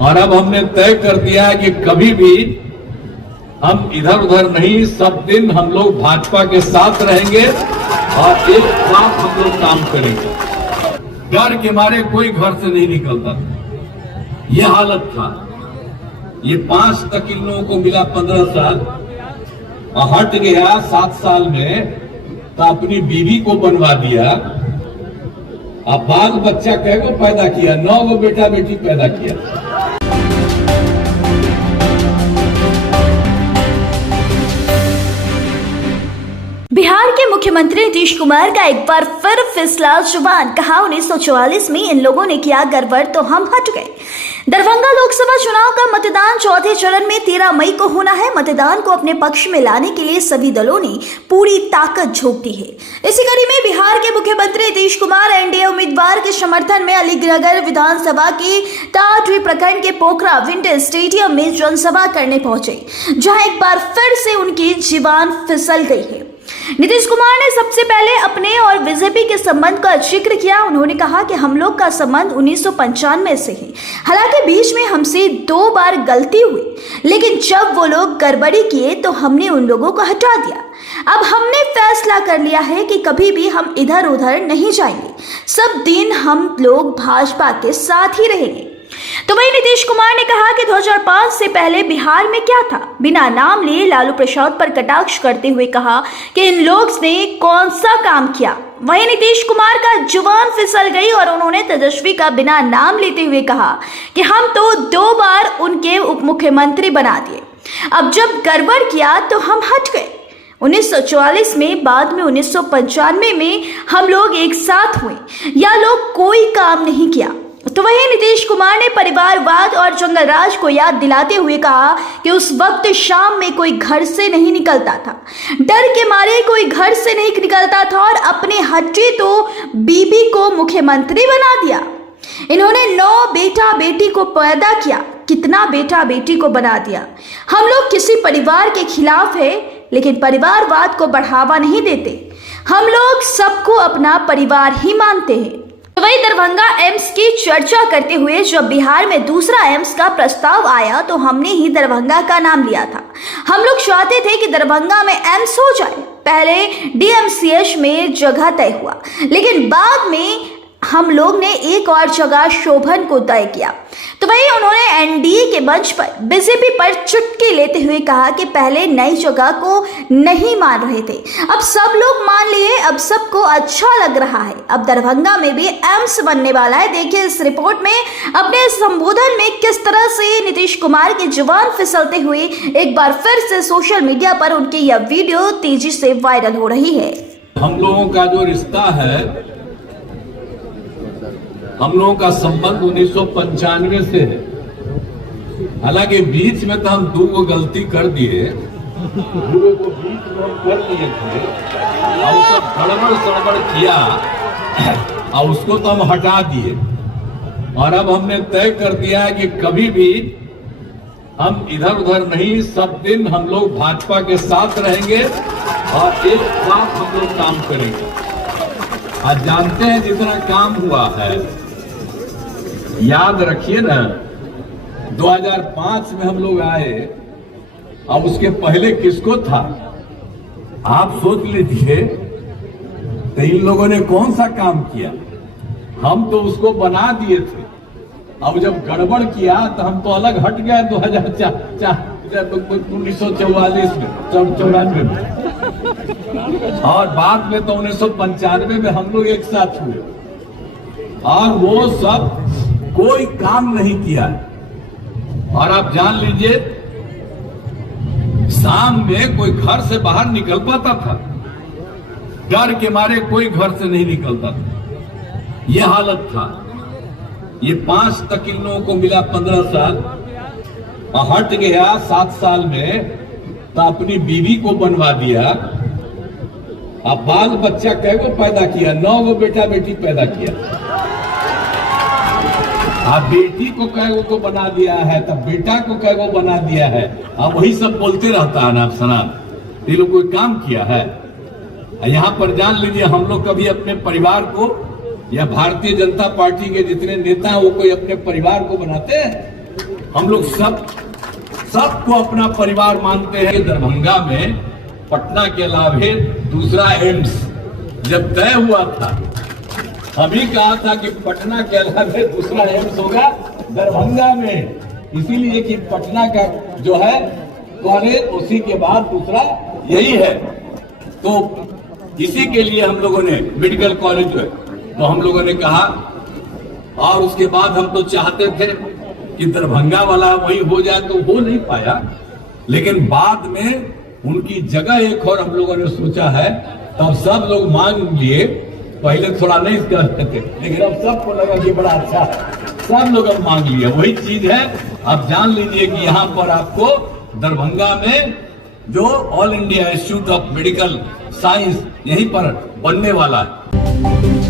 और अब हमने तय कर दिया है कि कभी भी हम इधर उधर नहीं, सब दिन हम लोग भाजपा के साथ रहेंगे और एक साथ हम लोग काम करेंगे। डर के मारे कोई घर से नहीं निकलता था, ये हालत था। ये 5 तक इन लोगों को मिला 15 साल और हट गया 7 साल में, तो अपनी बीवी को बनवा दिया। अब बाल बच्चा कह को पैदा किया, 9 गो बेटा बेटी पैदा किया। बिहार के मुख्यमंत्री नीतीश कुमार का एक बार फिर फिसला जुबान। कहा 1944 में इन लोगों ने किया गड़बड़ तो हम हट गए। दरभंगा लोकसभा चुनाव का मतदान चौथे चरण में 13 मई को होना है। मतदान को अपने पक्ष में लाने के लिए सभी दलों ने पूरी ताकत झोंक दी है। इसी कड़ी में बिहार के मुख्यमंत्री नीतीश कुमार एनडीए उम्मीदवार के समर्थन में अलीनगर विधानसभा के टाटवी प्रखंड के पोखरा विंटर स्टेडियम में जनसभा करने पहुंचे, जहां एक बार फिर से उनकी जुबान फिसल गई है। नीतीश कुमार ने सबसे पहले अपने और बीजेपी के संबंध का जिक्र किया। उन्होंने कहा कि हम लोग का संबंध 1995 से है। हालांकि बीच में हमसे 2 बार गलती हुई, लेकिन जब वो लोग गड़बड़ी किए तो हमने उन लोगों को हटा दिया। अब हमने फैसला कर लिया है कि कभी भी हम इधर उधर नहीं जाएंगे, सब दिन हम लोग भाजपा के साथ ही रहेंगे। तो वही नीतीश कुमार ने कहा कि 2005 से पहले बिहार में क्या था। बिना नाम लिए लालू प्रसाद पर कटाक्ष करते हुए कहा कि इन लोग ने कौन सा काम किया। वही नीतीश कुमार का जुबान फिसल गई और उन्होंने तेजस्वी का बिना नाम लेते हुए कहा कि हम तो 2 बार उनके उप मुख्यमंत्री बना दिए, अब जब गड़बड़ किया तो हम हट गए। 1944 में, बाद में 1995 में हम लोग एक साथ हुए, या लोग कोई काम नहीं किया। तो वही नीतीश कुमार ने परिवारवाद और जंगलराज को याद दिलाते हुए कहा कि उस वक्त शाम में कोई घर से नहीं निकलता था, डर के मारे कोई घर से नहीं निकलता था और अपने हटे तो बीबी को मुख्यमंत्री बना दिया। इन्होंने 9 बेटा बेटी को पैदा किया, कितना बेटा बेटी को बना दिया। हम लोग किसी परिवार के खिलाफ है, लेकिन परिवारवाद को बढ़ावा नहीं देते। हम लोग सबको अपना परिवार ही मानते हैं। वही दरभंगा एम्स की चर्चा करते हुए जब बिहार में दूसरा एम्स का प्रस्ताव आया तो हमने ही दरभंगा का नाम लिया था। हम लोग चाहते थे कि दरभंगा में एम्स हो जाए। पहले डीएमसीएच में जगह तय हुआ, लेकिन बाद में हम लोग ने एक और जगह शोभन को तय किया। तो वही उन्होंने एनडीए के मंच पर बीजेपी पर चुटकी लेते हुए कहा कि पहले नई जगह को नहीं मान रहे थे, अब सब लोग मान लिए, अब सबको अच्छा लग रहा है, अब दरभंगा में भी एम्स बनने वाला है। देखिए इस रिपोर्ट में अपने संबोधन में किस तरह से नीतीश कुमार की जुबान फिसलते हुए एक बार फिर से सोशल मीडिया पर उनकी यह वीडियो तेजी से वायरल हो रही है। हम लोगों का जो रिश्ता है, हम लोगों का संबंध 1995 से है। हालांकि बीच में तो हम 2 गो गलती कर दिए, 2 गो बीच में हम कर लिए थे और सब गड़बड़ किया और उसको तो हम हटा दिए। और अब हमने तय कर दिया है कि कभी भी हम इधर उधर नहीं, सब दिन हम लोग भाजपा के साथ रहेंगे और एक साथ हम लोग काम करेंगे। आज जानते हैं जितना काम हुआ है, याद रखिए ना 2005 में हम लोग आए, अब उसके पहले किसको था आप सोच लीजिए। तो इन लोगों ने कौन सा काम किया, हम तो उसको बना दिए थे। अब जब गड़बड़ किया तो हम तो अलग हट गए 1944 में, 94 में, और बाद में तो 1995 में हम लोग एक साथ हुए और वो सब कोई काम नहीं किया। और आप जान लीजिए शाम में कोई घर से बाहर निकल पाता था, डर के मारे कोई घर से नहीं निकलता था, ये हालत था। ये 5 तक इन लोगों को मिला 15 साल और हट गया 7 साल में, तो अपनी बीवी को बनवा दिया। अब बाल बच्चा कह को पैदा किया, 9 गो बेटा बेटी पैदा किया। आप बेटी को कैगो को बना दिया है, तब बेटा को कैगो बना दिया है। अब वही सब बोलते रहता है ना आप सना, ये लोग कोई काम किया है। यहाँ पर जान लीजिए हम लोग कभी अपने परिवार को या भारतीय जनता पार्टी के जितने नेता हैं वो कोई अपने परिवार को बनाते हैं? हम लोग सबको अपना परिवार मानते हैं। दरभंगा में पटना के अलावे दूसरा एम्स जब तय हुआ था, हम ही कहा था कि पटना के अलावे दूसरा एम्स होगा दरभंगा में, इसीलिए कि पटना का जो है कॉलेज उसी के बाद दूसरा यही है। तो इसी के लिए हम लोगों ने मेडिकल कॉलेज जो है तो हम लोगों ने कहा, और उसके बाद हम तो चाहते थे कि दरभंगा वाला वही हो जाए, तो हो नहीं पाया। लेकिन बाद में उनकी जगह एक और हम लोगों ने सोचा है, तब सब लोग मांग लिए। पहले थोड़ा नहीं करते थे, लेकिन अब सबको लगा कि बड़ा अच्छा है, सब लोग अब मांग लिए। वही चीज है, आप जान लीजिए कि यहाँ पर आपको दरभंगा में जो all India institute of medical science यहीं पर बनने वाला है।